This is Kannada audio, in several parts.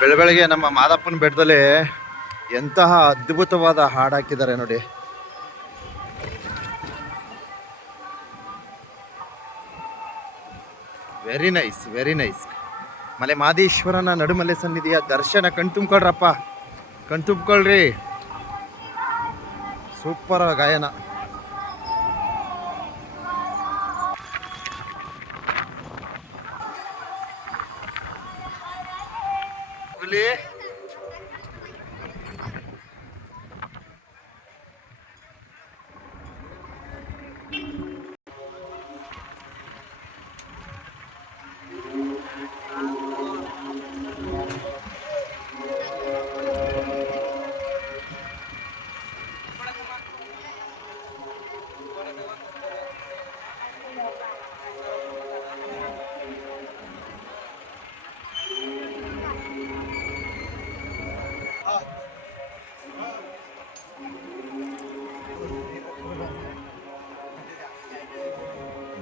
ಬೆಳಬೆಳಗ್ಗೆ ನಮ್ಮ ಮಾದಪ್ಪನ ಬೆಟ್ಟದಲ್ಲಿ ಎಂತಹ ಅದ್ಭುತವಾದ ಹಾಡು ಹಾಕಿದ್ದಾರೆ ನೋಡಿ. Very nice, very nice. ಮಲೆ ಮಾದೇಶ್ವರನ ನಡುಮಲೆ ಸನ್ನಿಧಿಯ ದರ್ಶನ ಕಣ್ತುಂಬ್ಕೊಳ್ರಪ್ಪ, ಕಣ್ತುಂಬ್ಕೊಳ್ರಿ. ಸೂಪರ್ ಗಾಯನ. ಹುಲಿ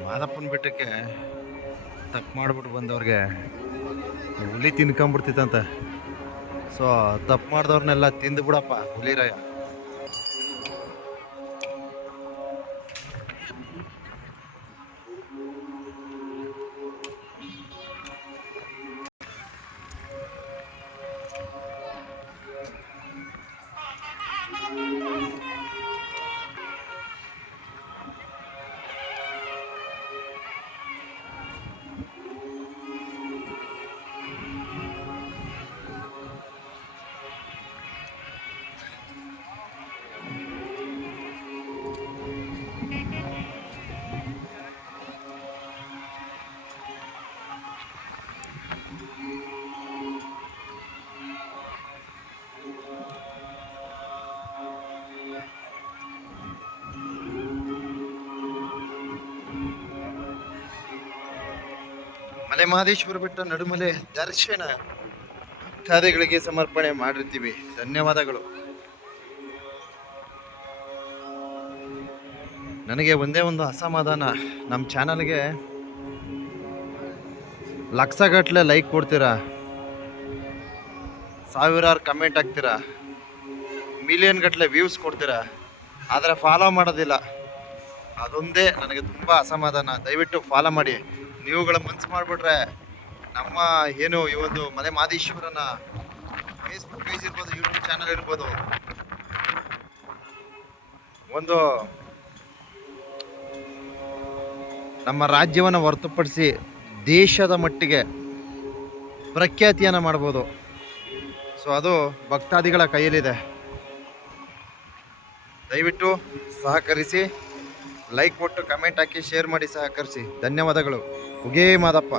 ಮಾದಪ್ಪನ ಬೆಟ್ಟಕ್ಕೆ ತಪ್ಪು ಮಾಡಿಬಿಟ್ಟು ಬಂದವ್ರಿಗೆ ಹುಲಿ ತಿನ್ಕೊಂಬಿಡ್ತಿತ್ತಂತೆ. ಸೊ ತಪ್ಪು ಮಾಡಿದವ್ರನ್ನೆಲ್ಲ ತಿಂದು ಬಿಡಪ್ಪ ಹುಲಿರಾಯ. ಮಲೆ ಮಹದೇಶ್ವರ ಬೆಟ್ಟ ನಡುಮಲೆ ದರ್ಶನ ಭಕ್ತಾದಿಗಳಿಗೆ ಸಮರ್ಪಣೆ ಮಾಡಿರ್ತೀವಿ. ಧನ್ಯವಾದಗಳು. ನನಗೆ ಒಂದೇ ಒಂದು ಅಸಮಾಧಾನ, ನಮ್ಮ ಚಾನಲ್ಗೆ ಲಕ್ಷಗಟ್ಟಲೆ ಲೈಕ್ ಕೊಡ್ತೀರಾ, ಸಾವಿರಾರು ಕಮೆಂಟ್ ಹಾಕ್ತೀರಾ, ಮಿಲಿಯನ್ ಗಟ್ಟಲೆ ವ್ಯೂಸ್ ಕೊಡ್ತೀರಾ, ಆದರೆ ಫಾಲೋ ಮಾಡೋದಿಲ್ಲ. ಅದೊಂದೇ ನನಗೆ ತುಂಬ ಅಸಮಾಧಾನ. ದಯವಿಟ್ಟು ಫಾಲೋ ಮಾಡಿ. ನೀವುಗಳ ಮನ್ಸು ಮಾಡಿಬಿಟ್ರೆ ನಮ್ಮ ಏನು ಈ ಒಂದು ಮಲೆ ಮಾದೇಶ್ವರನ ಫೇಸ್ಬುಕ್ ಪೇಜ್ ಇರ್ಬೋದು, ಯೂಟ್ಯೂಬ್ ಚಾನಲ್ ಇರ್ಬೋದು, ಒಂದು ನಮ್ಮ ರಾಜ್ಯವನ್ನು ಹೊರತುಪಡಿಸಿ ದೇಶದ ಮಟ್ಟಿಗೆ ಪ್ರಖ್ಯಾತಿಯನ್ನು ಮಾಡ್ಬೋದು. ಸೊ ಅದು ಭಕ್ತಾದಿಗಳ ಕೈಯಲ್ಲಿದೆ. ದಯವಿಟ್ಟು ಸಹಕರಿಸಿ, ಲೈಕ್ ಕೊಟ್ಟು ಕಮೆಂಟ್ ಹಾಕಿ ಶೇರ್ ಮಾಡಿ ಸಹಕರಿಸಿ. ಧನ್ಯವಾದಗಳು. ಉಗೇ ಮಾದಪ್ಪ.